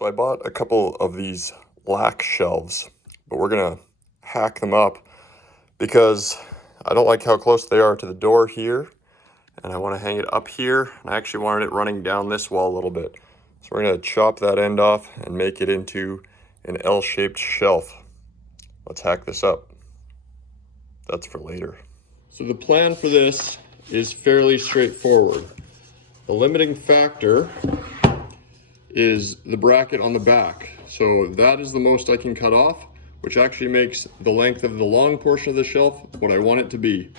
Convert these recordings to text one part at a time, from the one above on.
So I bought a couple of these lack shelves, but we're gonna hack them up because I don't like how close they are to the door here, and I want to hang it up here. And I actually wanted it running down this wall a little bit. So we're gonna chop that end off and make it into an L-shaped shelf. Let's hack this up. That's for later. So the plan for this is fairly straightforward. The limiting factor is the bracket on the back. So that is the most I can cut off, which actually makes the length of the long portion of the shelf what I want it to be.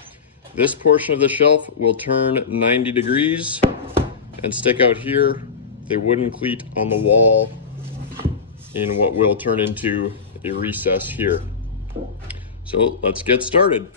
This portion of the shelf will turn 90 degrees and stick out here, the wooden cleat on the wall in what will turn into a recess here. So let's get started.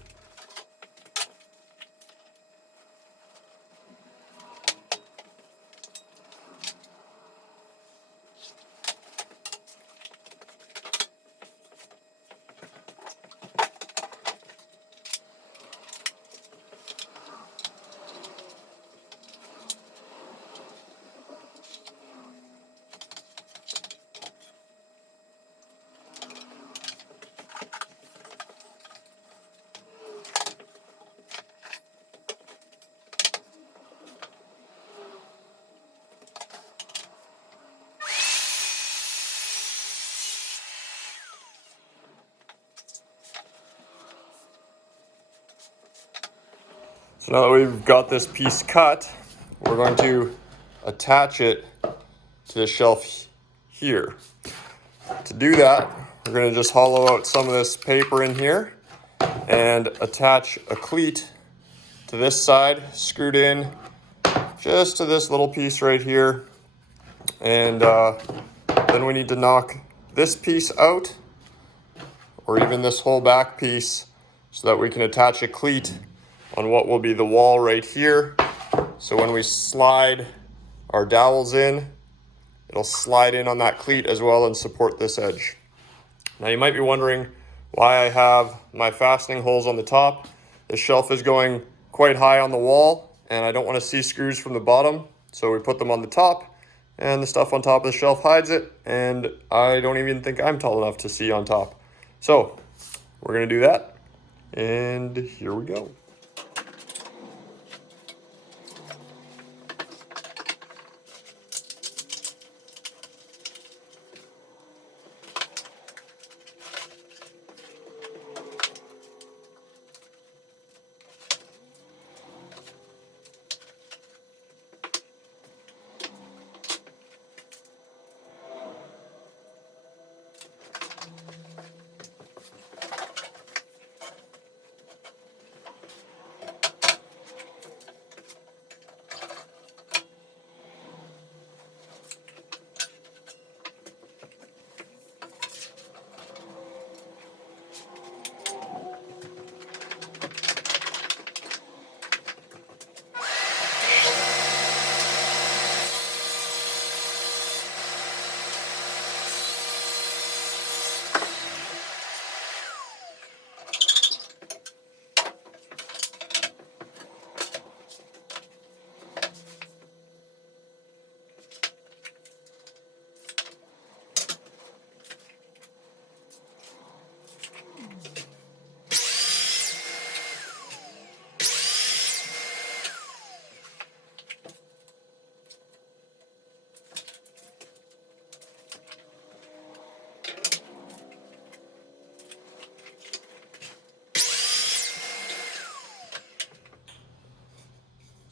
So now that we've got this piece cut, we're going to attach it to the shelf here. To do that, we're going to just hollow out some of this paper in here and attach a cleat to this side, screwed in just to this little piece right here. And then we need to knock this piece out, or even this whole back piece, so that we can attach a cleat on what will be the wall right here. So when we slide our dowels in, it'll slide in on that cleat as well and support this edge. Now you might be wondering why I have my fastening holes on the top. The shelf is going quite high on the wall and I don't want to see screws from the bottom, so we put them on the top, and the stuff on top of the shelf hides it, and I don't even think I'm tall enough to see on top. So we're going to do that, and here we go.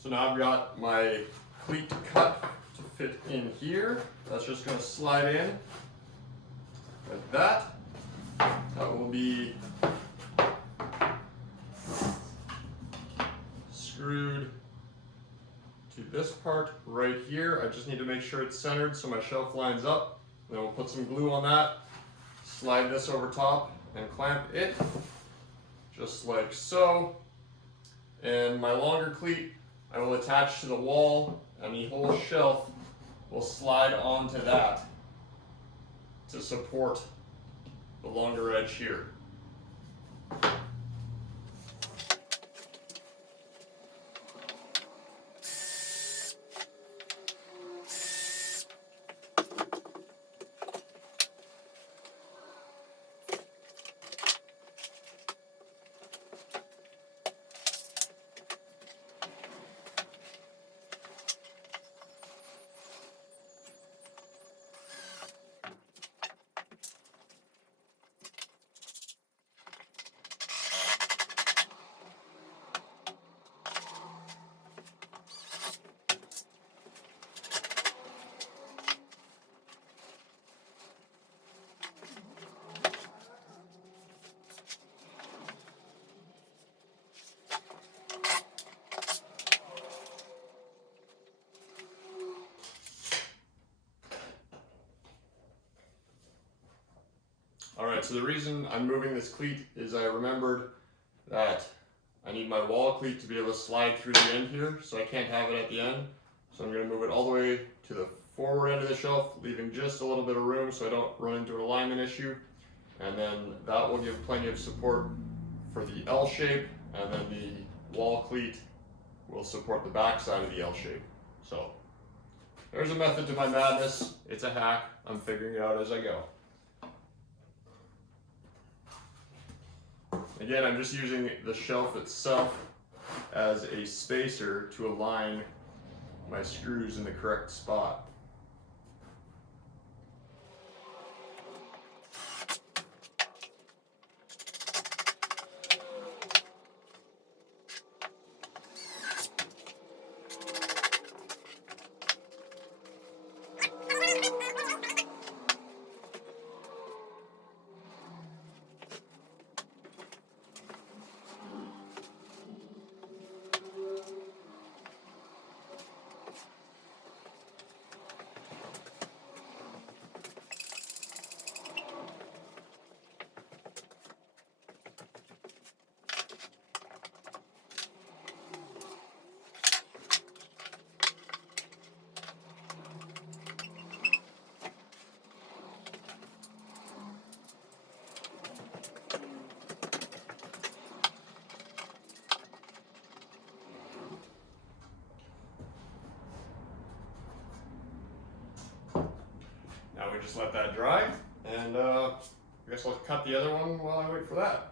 So now I've got my cleat cut to fit in here. That's just going to slide in like that. That will be screwed to this part right here. I just need to make sure it's centered so my shelf lines up. Then we'll put some glue on that, slide this over top and clamp it just like so. And my longer cleat I will attach to the wall, and the whole shelf will slide onto that to support the longer edge here. All right, so the reason I'm moving this cleat is I remembered that I need my wall cleat to be able to slide through the end here, so I can't have it at the end. So I'm going to move it all the way to the forward end of the shelf, leaving just a little bit of room so I don't run into an alignment issue. And then that will give plenty of support for the L shape, and then the wall cleat will support the back side of the L shape. So there's a method to my madness. It's a hack. I'm figuring it out as I go. Again, I'm just using the shelf itself as a spacer to align my screws in the correct spot. Now we just let that dry, and I guess I'll cut the other one while I wait for that.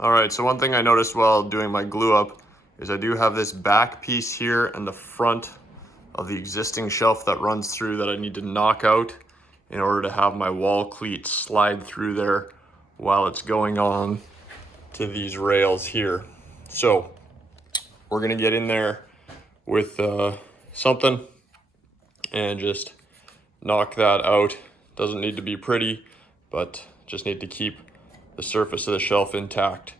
All right, so one thing I noticed while doing my glue up is I do have this back piece here and the front of the existing shelf that runs through that I need to knock out in order to have my wall cleat slide through there while it's going on to these rails here. So we're gonna get in there with something and just knock that out. Doesn't need to be pretty, but just need to keep the surface of the shelf intact.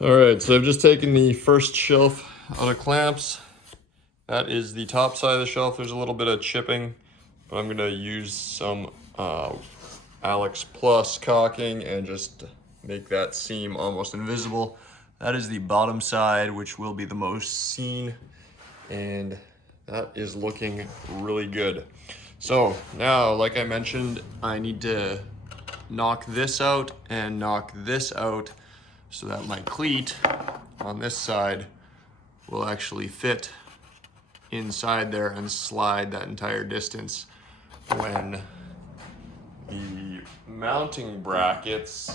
All right, so I've just taken the first shelf out of clamps. That is the top side of the shelf. There's a little bit of chipping, but I'm gonna use some Alex Plus caulking and just make that seam almost invisible. That is the bottom side, which will be the most seen, and that is looking really good. So now, like I mentioned, I need to knock this out and knock this out so that my cleat on this side will actually fit inside there and slide that entire distance when the mounting brackets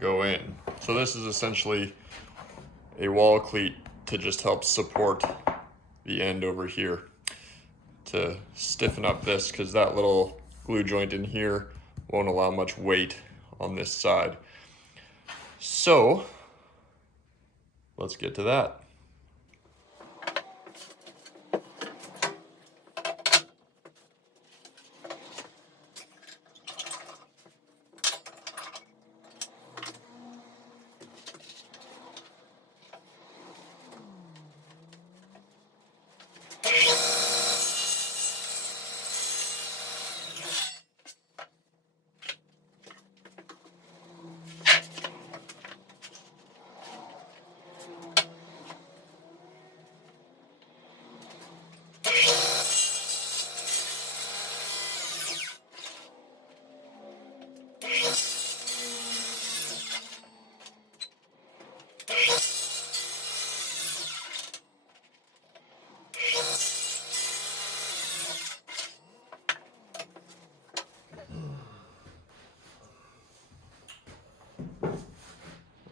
go in. So this is essentially a wall cleat to just help support the end over here to stiffen up this, because that little glue joint in here won't allow much weight on this side. So let's get to that.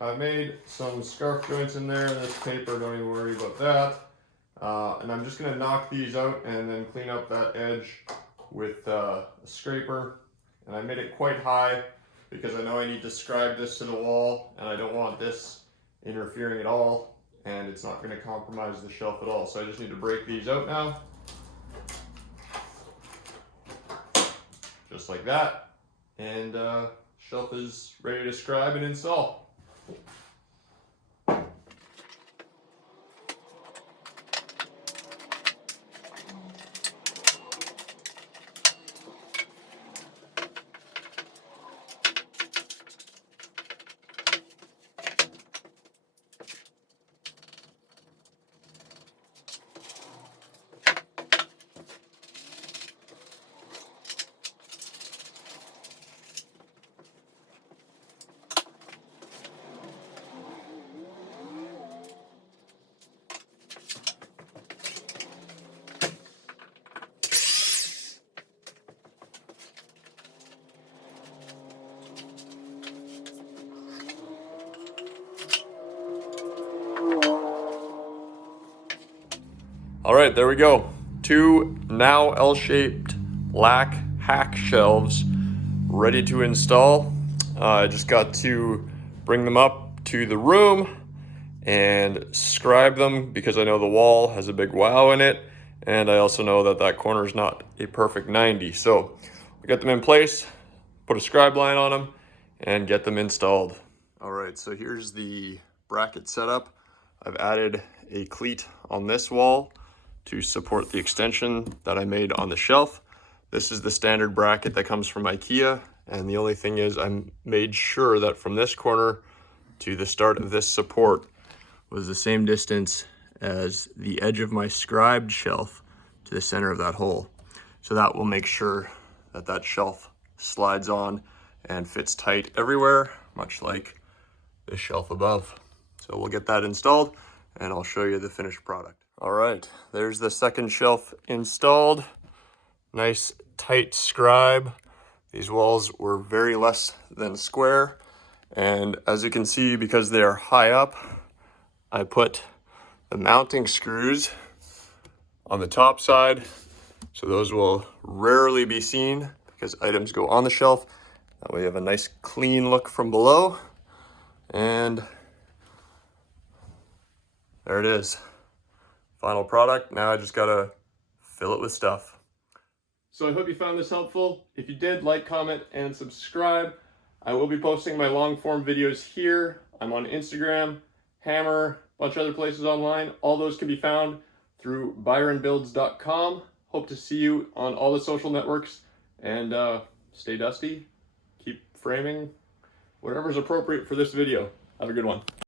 I made some scarf joints in there. This paper, don't even worry about that. And I'm just gonna knock these out and then clean up that edge with a scraper. And I made it quite high because I know I need to scribe this to the wall and I don't want this interfering at all, and it's not gonna compromise the shelf at all. So I just need to break these out now. Just like that. And shelf is ready to scribe and install. All right, there we go. 2 now L-shaped LACK Hack shelves ready to install. I just got to bring them up to the room and scribe them because I know the wall has a big wow in it, and I also know that that corner is not a perfect 90. So we got them in place, put a scribe line on them, and get them installed. All right, so here's the bracket setup. I've added a cleat on this wall to support the extension that I made on the shelf. This is the standard bracket that comes from IKEA, and the only thing is I made sure that from this corner to the start of this support was the same distance as the edge of my scribed shelf to the center of that hole. So that will make sure that that shelf slides on and fits tight everywhere, much like this shelf above. So we'll get that installed and I'll show you the finished product. All right, there's the second shelf installed. Nice tight scribe. These walls were very less than square. And as you can see, because they are high up, I put the mounting screws on the top side. So those will rarely be seen because items go on the shelf. That way you have a nice clean look from below. And there it is. Final product. Now I just gotta fill it with stuff. So I hope you found this helpful. If you did, like, comment, and subscribe. I will be posting my long form videos here. I'm on Instagram, Hammer, a bunch of other places online. All those can be found through byronbuilds.com. Hope to see you on all the social networks, and stay dusty, keep framing, whatever's appropriate for this video. Have a good one.